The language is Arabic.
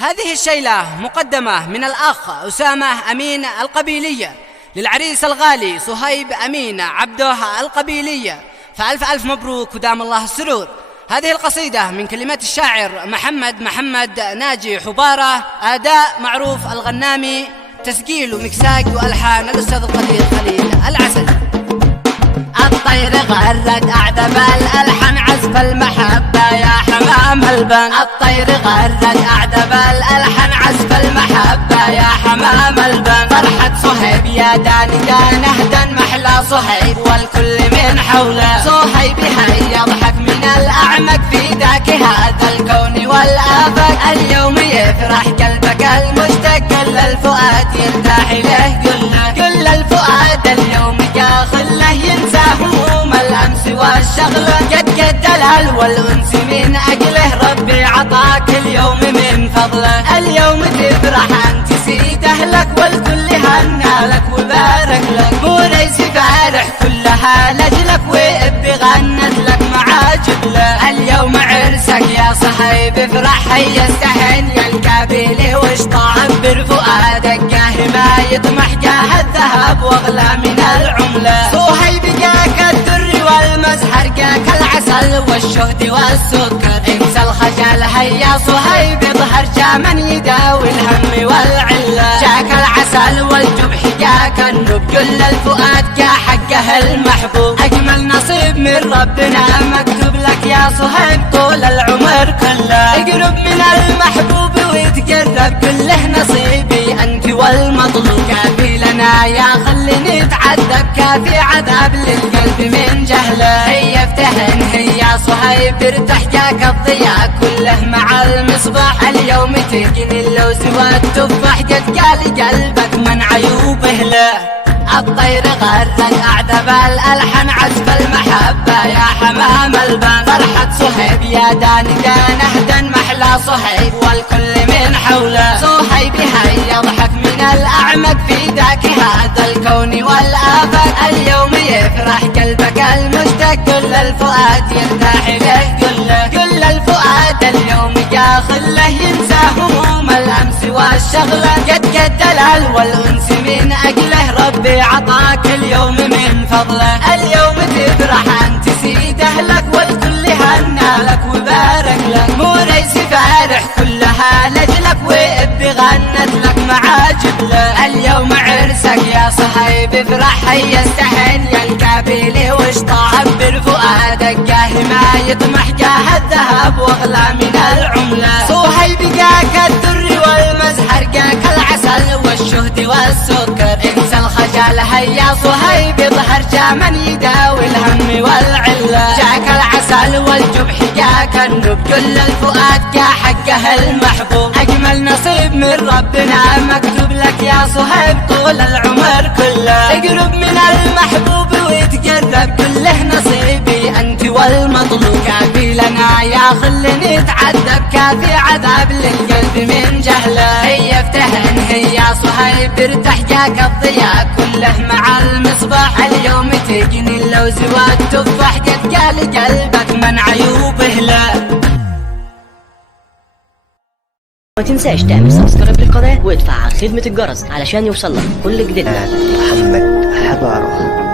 هذه الشيلة مقدمة من الأخ أسامة أمين القبيلية للعريس الغالي صهيب أمين عبده القبيلية، فألف ألف مبروك ودام الله السرور. هذه القصيدة من كلمات الشاعر محمد ناجي حبارة، أداء معروف الغنامي، تسجيل ومكساج وألحان الأستاذ القدير خليل العسل. الطير غرد أعذب الألحن عزف المحبة يا حمام البن. الطير غرد أعذب الألحن عزف المحبة يا حمام البن. فرحة صهيب يا دان أهدى محلى صهيب والكل من حوله. صهيب هيا يضحك من الأعمق في ذاك هذا الكون والآفاق. اليوم يفرح قلبك المشتاق، كل الفؤاد يرتاح له، كل الفؤاد اليوم يا خله ينسى هموم الأمس والشغلة. قد دلال والأنس من أجله ربي عطاك اليوم من فضله. اليوم تفرح أنت سيد أهلك والكل هنى لك وبارك لك. موريس فارح كلها لجلك وإبي غنت لك مع جبله. اليوم عرسك يا صهيب افرح هيا استهن يا الكابيلي واشطعب برفؤادك. جاه ما يطمح جاه الذهب واغلى من العملة. صهيب جاك الدر والمزهر جاك العسل والشهد والسكر. انسى الخجل هيا صهيب اظهر جامن يداوي الهم والعلة. جاك العسل والجبح جاك النب، كل الفؤاد جا حقه المحبوب. اجمل نصيب من ربنا مكتوب لك يا صهيب طول العمر كله. اقرب من المحبوب ويتقرب كله نصيبي انت والمطلوب. كافي لنا يا خلي نتعذب، كافي عذاب للقلب من جهله. هيا افتهن هيا صهيب ارتاح جاك الضياء كله مع المصباح. اليوم تجني اللوز والتفاح قد قال قلبك من عيوبه له. الطير غرد أعذب الألحن عزف المحبة يا حمام البن. فرحة صهيب يا دان أهدى محلى صهيب والكل من حوله. صهيب هيا يضحك من الأعمق في ذاك هذا الكون والآفاق. اليوم يفرح قلبك المشتاق، كل الفؤاد يرتاح له، كل الفؤاد اليوم يا خله ينسى هموم الأمس والشغلة. قد دلال والأنس من أجله ربي عطاك اليوم من فضله. اليوم تفرح أنت سيد أهلك والكل هنى لك وبارك لك. موريس فارح كلها لجلك وإبي غنت لك مع جبله. اليوم عرسك يا صهيب افرح هيا استهن يا الكابيلي واشطعب برفؤادك. جاه ما يطمح جاه الذهب واغلى من العملة. صهيب جاك الدر والمزهر جاك العسل والشهد والسكر. انسى الخجل هيا صهيب اظهر جامن يداوي الهم والعلة. جاك العسل والجبح جاك النب، كل الفؤاد جا حقه المحبوب. اجمل نصيب من ربنا مكتوب لك يا صهيب طول العمر كله. اقرب من المحبوب ويتقرب كله نصيبي انت والمطلوب. كافي لنا يا خلي نتعذب، كافي عذاب للقلب من جهله. هيا افتهن هيا صهيب ارتاح جاك الضياء كله مع المصباح. اليوم تجني اللوز والتفاح قد قال قلبك من عيوبه له. ما تنساش تعمل سبسكرايب للقناة وادفع على خدمة الجرس علشان يوصلك كل جديد. محمد حبارة.